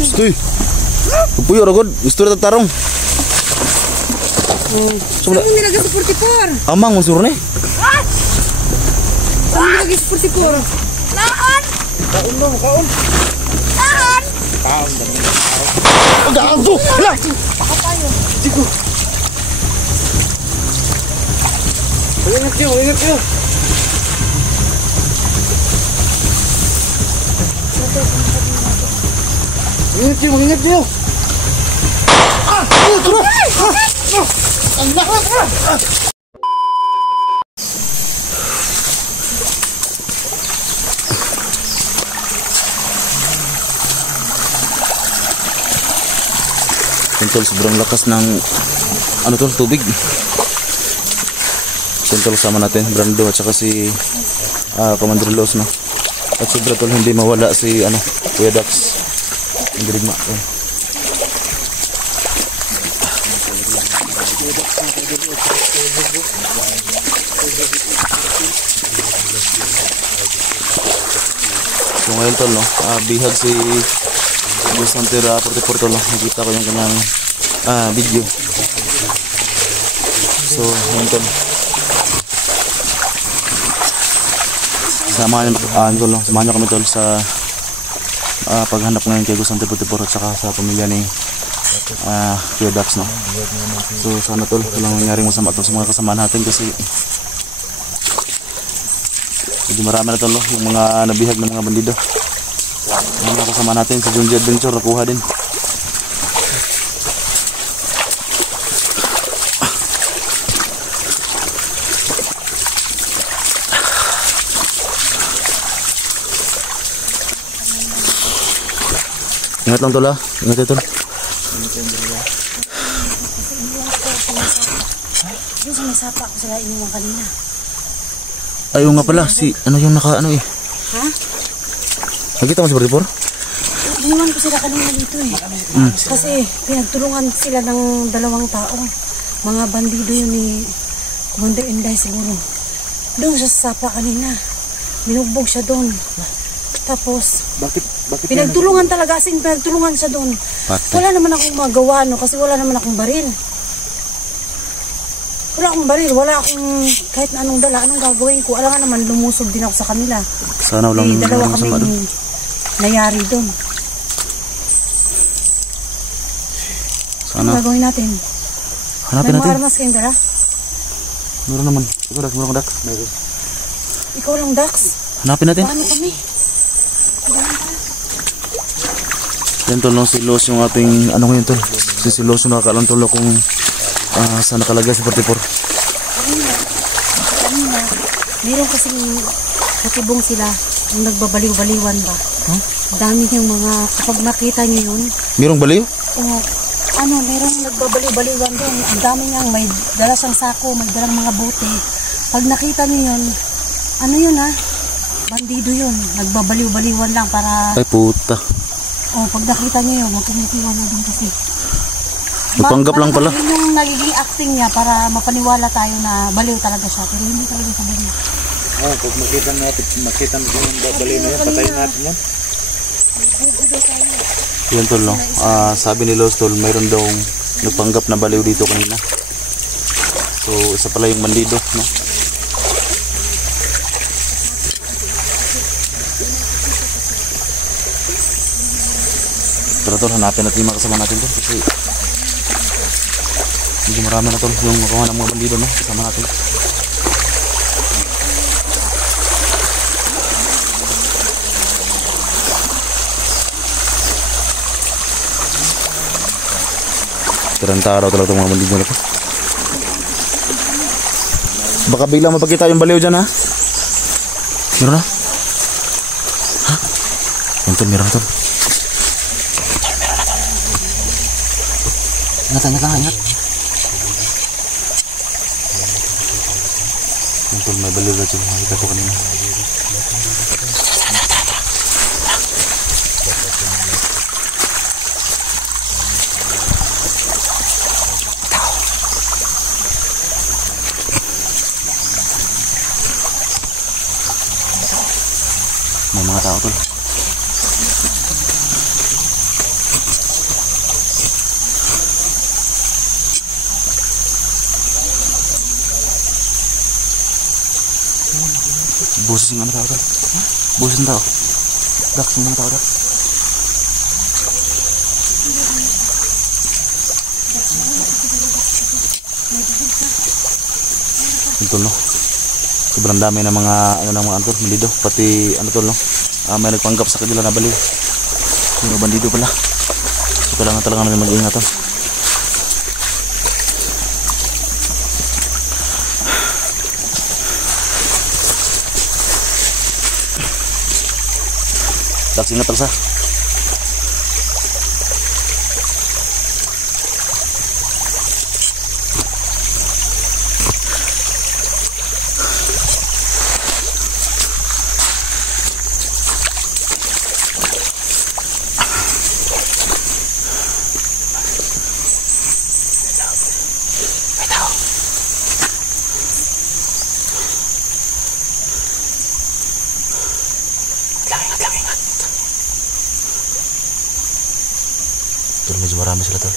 Stoy. Pupuyo ragod, gusto na tarong. Saan mo nilagay sa 44? Amang mo suro ni. Saan mo nilagay sa 44? Laan! Kaon mo, kaon. Laan! Kaon dami. Oh, kaon to. Hala. Baka tayo. Tigo. Ingat kayo, ingat kayo. Ingat kayo. Turo. Tol, sobrang lakas ng ano tol, tubig. Tol, sama natin Brando at saka si Commander Los, no? At sobra tol, hindi mawala si Kuya Dax. Hindi rigma. So ngayon tol, no? Bihag si Boss Hunter 44 tol, no? Nakita ko yung kanyang video. So ngayon tol, samahan nyo kami tol sa paghanap ngayon kay Boss Hunter 44 at saka sa pamilya ni Kuya Dax, no? So sana tol, walang nangyaring masama tol sa mga kasama natin kasi hindi marami na tol, no? Yung mga nabihag ng mga bandido. Yung mga kasama natin sa Junji Adventure nakuha din. Ingat lang tol, ha? Ingat tol. Yung sumisapa ako sila inuwang kanina. Ayaw nga pala, si yung naka eh. Ha? Nakita mo si 44? Iniwan ko sila kanina dito eh. Kasi pinagtulungan sila ng dalawang tao. Mga bandido yun ni Commander Inday siguro. Doon siya sa sapa kanina. Binugbog siya doon. Tapos, Bakit pinagtulungan talaga, asin pinagtulungan siya doon. Wala naman akong magawa, no, kasi wala naman akong baril. Wala akong kahit anong dala, anong gagawin ko. Alam nga naman, lumusog din ako sa kanila. Sana walang dalawa kaming nangyari doon. Ano gagawin natin? Hanapin natin. May mga armas kayong dala? Meron naman. Meron Dax. Ikaw lang, Dax? Hanapin natin. Paano kami? Yan tol, no, si Los yung ating ngayon tol. Si Los yung nakakaalam tol kung saan nakalagay si 44. Kanina, meron kasing katibong sila yung nagbabaliw-baliwan ba? Huh? Dami niyang mga, kapag nakita niyo yun. Merong baliw? Merong nagbabaliw-baliwan doon. Ang dami niyang, may dala siyang sako, may dalang mga bote. Pag nakita niyo yun, bandido yun. Nagbabaliw-baliwan lang para... Ay puta. Pag nakita niyo yun, magkumitiwan na din kasi. Magpanggap lang pala. Yung nagiging acting niya para mapaniwala tayo na baliw talaga siya. Pero hindi talaga sa baliw. Pag makita mo yung baliw na yun, patayin natin yan. Yan tol, no? Sabi ni Los tol, mayroon daw nagpanggap na baliw dito kanina. So isa pala yung bandido, no? Tara tol, hanapin natin yung mga kasama natin tol kasi medyo marami na tol yung makuha ng mga bandido, no? Kasama natin. Tarantara talaga itong mga bandido na to. Baka biglang mapakita yung baliw dyan, ha? Meron na? Ha? Yan tol, meron na tol. Ingat. Tol, may baliw na dyan. Makita ko kanina. May mga tao tol. Buses yung ano tao tol. Buses yung tao. Dax, yung mga tao Dax. Ito no. Sobrang dami ng mga ano ng mga antol, bandido, pati ano tol no. May nagpanggap sa kanila na baliw. Pero bandido pala. So kailangan talaga natin mag-ingat tol. Dax, ingat Dax ha. Medyo marami sila tol.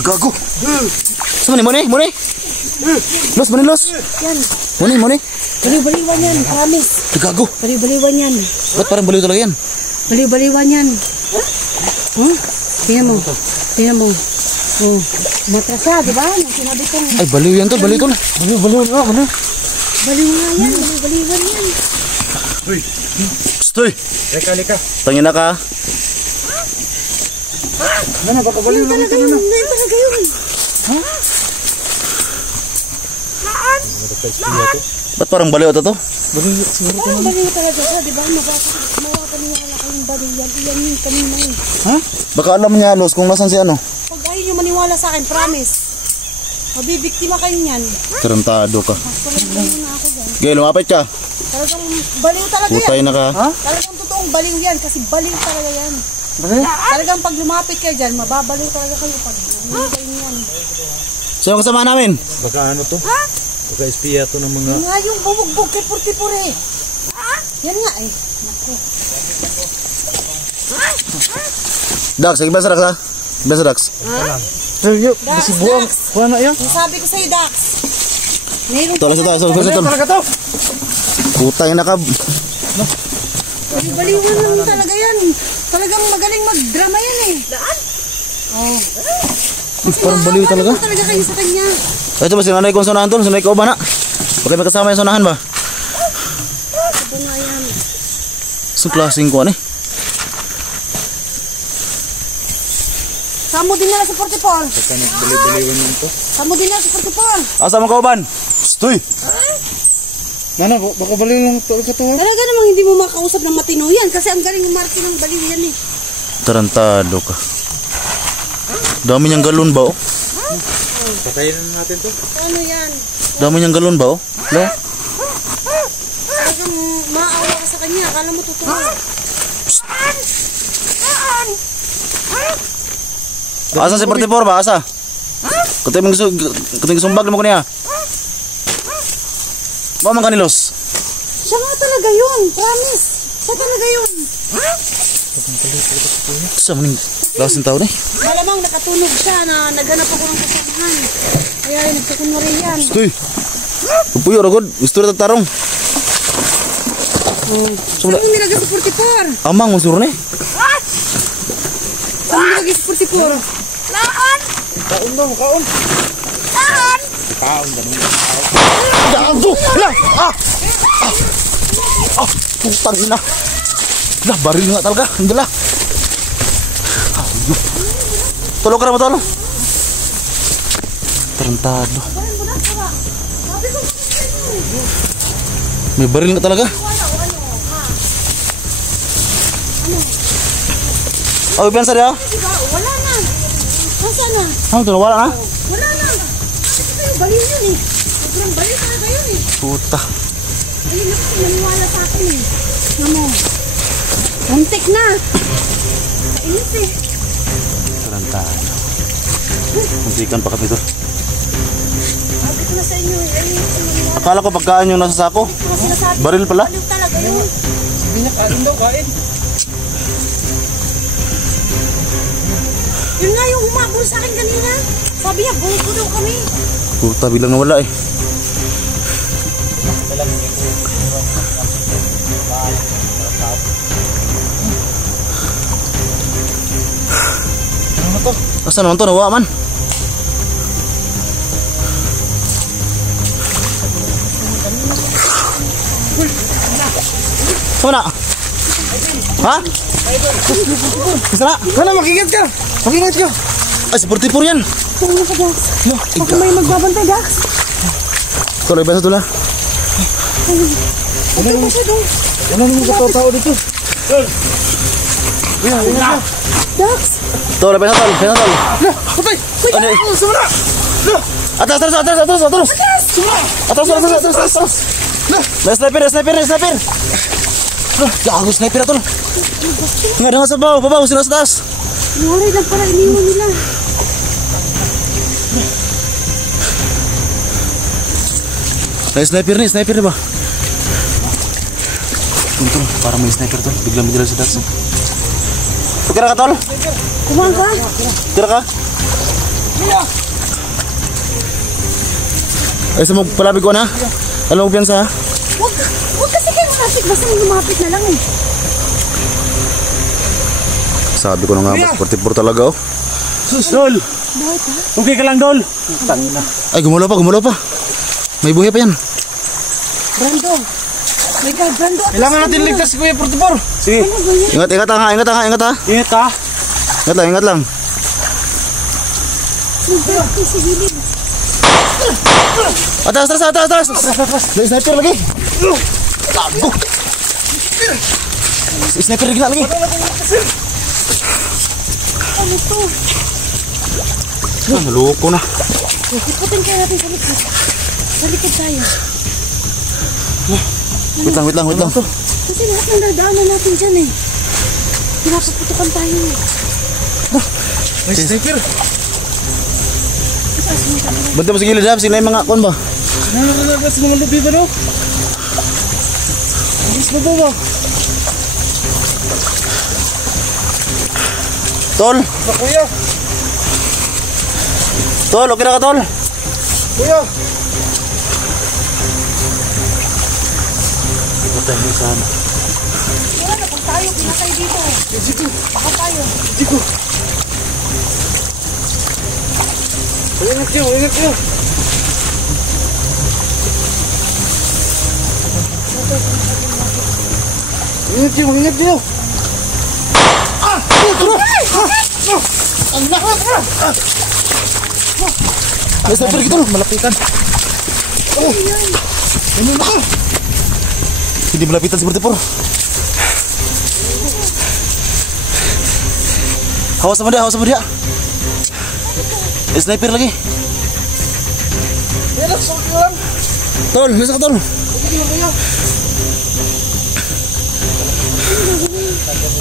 Gago. Sama ni mo ni. Los, mani los. Yan. Mani. Baliw-baliwan yan, promise. Gago. Baliw-baliwan yan. Ba't parang baliw talaga yan? Baliw-baliwan yan. Tingnan mo. Tingnan mo. Oh, matras siya, di ba? Yung sinabi ko. Ay, baliw yan tol, baliw tol. Baliw. Baliw nga yan, baliw-baliwan yan. Uy. Stoy. Lika. Tangina ka. Ano, baka baliw lang ito na. Hindi talaga yun. Ha? Ba't parang baliw ito to? Parang baliw talaga siya, di ba? Mawapaniwala kayong baliw yan. Iyan yung kanina eh. Ha? Baka alam niya halos kung nasan si ano. Pag ayaw nyo maniwala sa akin, promise. Mabibiktima kayo niyan. Tarantado ka. Baliw na ako dyan. Gay, lumapit ka. Talagang baliw talaga Putay yan. na ka. Talagang totoong baliw yan kasi baliw talaga yan. Talagang pag lumapit kayo dyan, mababaliw talaga kayo pag hinihintay niyo yan. So yung kasama namin? Baka ano to? Baka espiya to ng mga... Yan nga yung bumugbog kay Purtipur eh. Yan nga eh. Naku. Dax, iba sa Dax ha? Iba sa Dax. Dax, Dax. Kuha na yun. Yung sabi ko sa'yo, Dax. Mayroon Tol, sa tol. Talaga to. Putay na ka. baliwan naman talaga yan. Talagang magaling mag-drama yan eh. Daan? Oh. Parang baliw talaga. Talaga kayo sa kanya. Ito ba sinanay kong sunahan tol? Sinanay ko ba na? Bakit may kasama yung sunahan ba? Ito nga yan. Sa klaseng ko ano eh. Samo din nila sa 44. Baka nagbali-baliwan yun to. Samo din nila sa 44. Asa mo kauban? Stoy! Nana, baka baliw lang to ka to ha? Talaga namang hindi mo makausap ng matino yan kasi ang galing umarte ng baliw yan eh. Tarantado ka. Dami niyang galon ba oh? Patayin na natin to. Ano yan? Dami niyang galon ba oh? No? Talagang maawa ka sa kanya. Akala mo totoo. Asa si 44 ba? Asa? Kuting sumbag mo ko niya. Ba man kanilos? Siya nga talaga yun. Promise. Siya talaga yun. Sa maning klaseng tao na eh. Malamang nakatunog siya na naghanap ako ng kasamahan. Kaya nagkakunwari yan. Stoy! Pupuyo ragod. Gusto na tarong. Saan mo nilagay sa 44? Amang masuro na eh. Saan mo nilagay sa 44? Kaon daw, kaon. Kaon ganun. Gago! Hala! Putang ina. Lah, baril nga talaga. Hindi lah. Tulog ka na mo tolo. Tarantado. May baril nga talaga. Oh, piyansa dia? Wala na. Nasaan na? Ano to? Wala na? Wala na. Baliw yun eh. Sobrang baliw talaga yun eh. Puta. Ayun na kasi naniwala sa akin eh. Ano? Muntik na. Kainis eh. Tarantado. Muntikan pa kami to. Sabi ko na sa inyo eh. Ayun yung maniwala. Akala ko pagkaan yung nasa sako. Ito na sinasabi. Baril pala? Baliw talaga Sabi niya, kain daw, kain. Yun nga yung humabol sa akin kanina. Sabi niya, buko daw kami. Puta, bilang nawala eh. Ano to? Asa naman to? Nawa man. Sama na? Ha? Bisa na? Wala, makigat ka! Makigat ka! Ay, seperti pur yan. Tunggu ka, Dax. Baka may magbabantay, Dax. Tol, ibasa to na. Okay ba siya doon? Ano naman katao-tao dito? Yan, yan. Dax! Tol, ibasa tol. Ibasa tol. Patay! Ano eh? Sama na! Atas, atas, atas, atas, atas. Atas, atas, atas, atas. May sniper, may sniper, may sniper. Gago sniper na tol. Nga na sa babaw, babaw, sila sa taas. Nangyari lang pala, iniwan nila. May sniper nih, sniper nih ba? Tol, parang may sniper tol. Biglang-biglang sa taas. Tira ka tol? Kumang ka? Tira ka? Ay, sa magpalapit ko na. Alam mo piyansa ha? Huwag kasi kayo malapit. Basta lumapit na lang eh. Sabi ko na nga, mas 44 talaga oh. Dol! Bakit ha? Okay ka lang, Dol! Ay, gumulaw pa. May buhay pa yan. Brando. My God, Brando. Kailangan natin ligtas si Kuya Portopor. Sige. Ano ba yan? Ingat, ingat ha, ingat ha, ingat ha. Ingat ha. Ingat lang, ingat lang. Nagdaki sa gilid. Atas, atas, atas, atas. May sniper lagi. Gago. Sniper lagi lagi. Ano to? Ah, naloko na. Ikutin kaya natin sa likod. Sa likod tayo. Wait lang. Kasi lahat ng dadaanan natin dyan eh. Pinapaputukan tayo eh. May sniper. Itaas mo sa akin. Banta mo sa gilid ha, sila yung mga kon ba? Nananagas sa mga lubi ba, no? Alis mo ba? Tol, Ba, Kuya? tol, okay na ka tol? Kuya! Patay mo sana. Wala na, pag tayo, pinatay dito. Dito! Baka tayo. Dito! Ingat kayo, ingat kayo! Ingat kayo! Ah! May sniper gitu loh, malapitan. Oh! Ano na ka? Hindi malapitan seperti por. Hawas sama dia. May sniper lagi. Relax, okay lang. Tol, nasa ka tol. Okay lang, Kuya.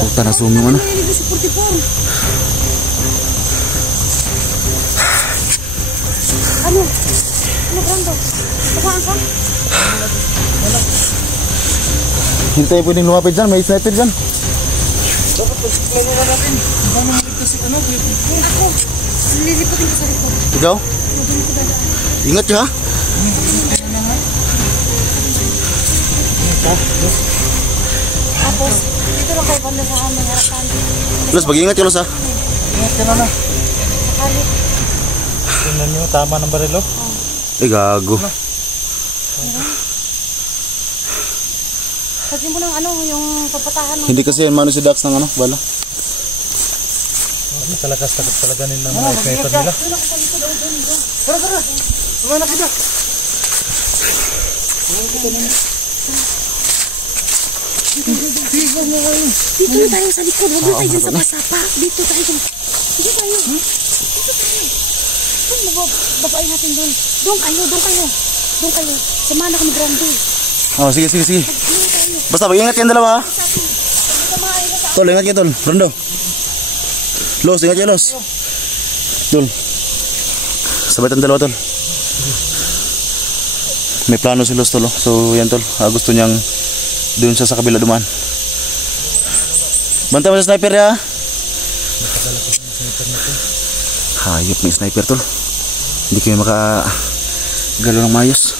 Puta na zoom yung ano. Hindi ko si 44. Ano? Ano, Brando? Tumaan ka? Hindi tayo pwedeng lumapit dyan, may sniper dyan. Dapat pagsiklano na natin. Paano maligtas si ano, Kuya Portopor? Ako. Liliputin ko sa likod. Ikaw? Doon ko dadaan. Ingat ya ha. Tapos, dito lang kayo banda sa aming harapan. Los, mag-ingat ya Los ha. Ingat ka na na. Sakali. Tingnan nyo, tama ng barilo. Gago. Lagyan mo ng ano, yung papatahan ng... Hindi kasi mano si Dax ng ano, bala. Talakas takot talaga nila ng mga sniper nila. Doon ako sa likod, doon. Tara! Kumana kita! Dito na tayo sa likod, huwag na tayo dyan sa pasapa. Dito tayo. Dito tayo. Doon, babae natin doon. Doon kayo. Doon kayo. Samahan ako ni Brando. Oh, sige. Doon tayo. Basta mag-ingat kayong dalawa ha. Samahan ka sa... Tol, ingat kayo tol. Rondo. Los, ingat kayo Los. Tol. Sabay tayong dalawa tol. May plano si Los tol oh. So yan tol. Gusto niyang Doon siya sa kabila dumaan. Bantay mo sa sniper ya. Hayop, may sniper tol. Hindi kayo makagalaw ng mayos.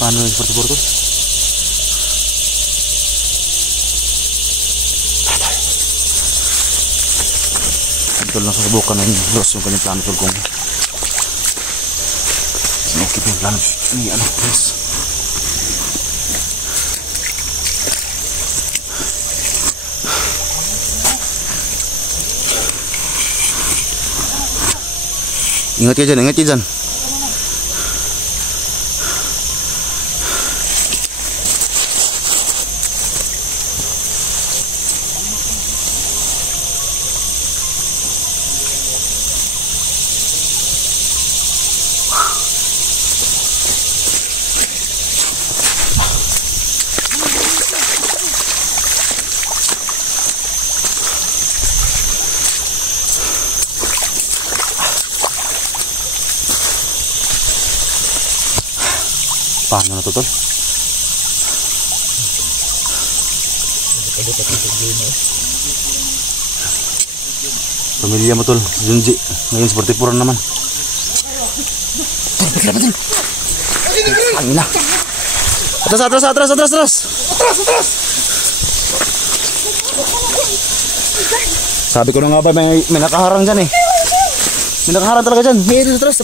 Paano yung seperti tol? Tol, nasusubukan na yung Los yung kanyang plano tol kung okay pa yung plano ni ano, please. Ingat ya dyan, ingat ya dyan. Paano na to tol? Pamilya mo tol, Junji. Ngayon seperti puran naman. Betul. Angin na. Atras. Sabi ko na nga ba may nakaharang dyan eh. May nakaharang talaga dyan. May atras.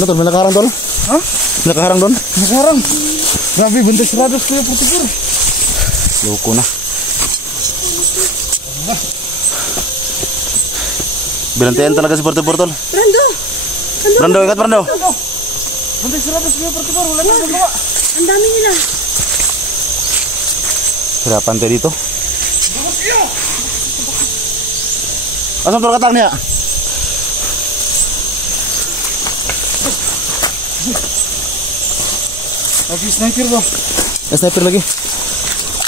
Ano tol? May nakaharang tol? Ha? May nakaharang doon? Nakaharang. Grabe, bantay sarados kuya Portipor. Loko na. Binantayan talaga si Portipor tol. Brando, ingat Brando. Bantay sarados kuya Portipor. Wala na magawa. Ang dami nila. Hirapan tayo dito. Bagus iyo. Asam tol katang niya? Lagi sniper ba? Sniper lagi.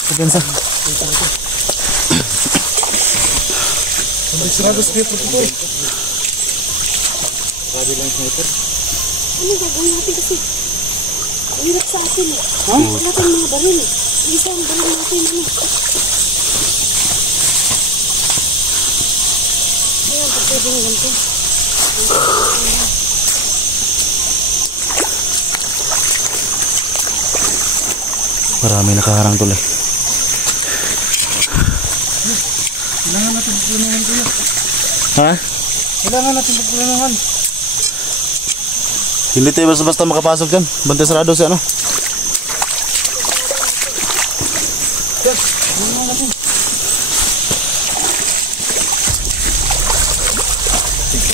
Kepensa. Bantay sarados kuya Portipor. Grabe lang sniper. Ano gagawin natin kasi? Hirap sa atin eh. Wala tayong mga baril eh. Isa ang baril natin ano. Kaya pwede nga ganito. Marami nakaharang tol eh. Kailangan natin pagpulungan kuya. Ha? Kailangan natin pagpulungan. Hindi tayo basta-basta makapasok dyan. Bantay sarado siya ano.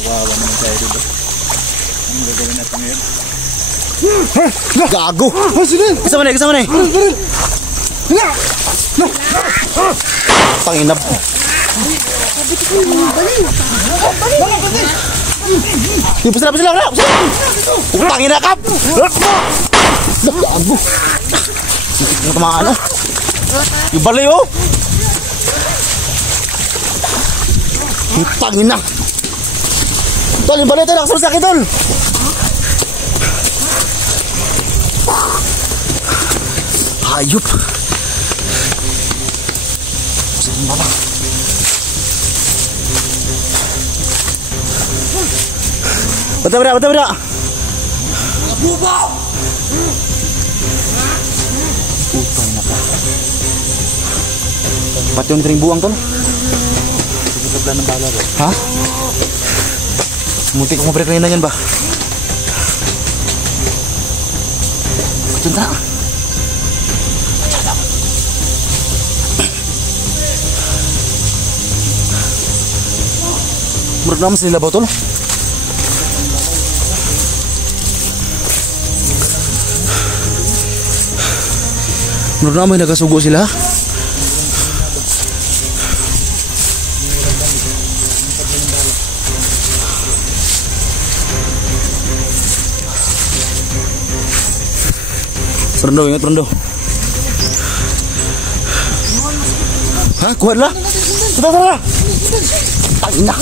Kawawa naman tayo dito. Ang gagawin natin ngayon? Gago! Kasama na eh. Panginap. Pasila. Panginap kap! Gago! Yung tamaan ano? Yung balay oh! Yung panginap! Tol, yung balay ito nakasama sa akin tol! Hayop. Saan ba? Bata bra. Bubaw. Putang na pa. Pati yung tring buwang tol. Sigurabla ng bala ba? Ha? Muntik kong mapreklina yan ba? Punta. Murag naman sila ba tol? Murag naman nagasugo sila. Brando, ingat Brando. Hah, kuat lah. Tara. Ay, nak.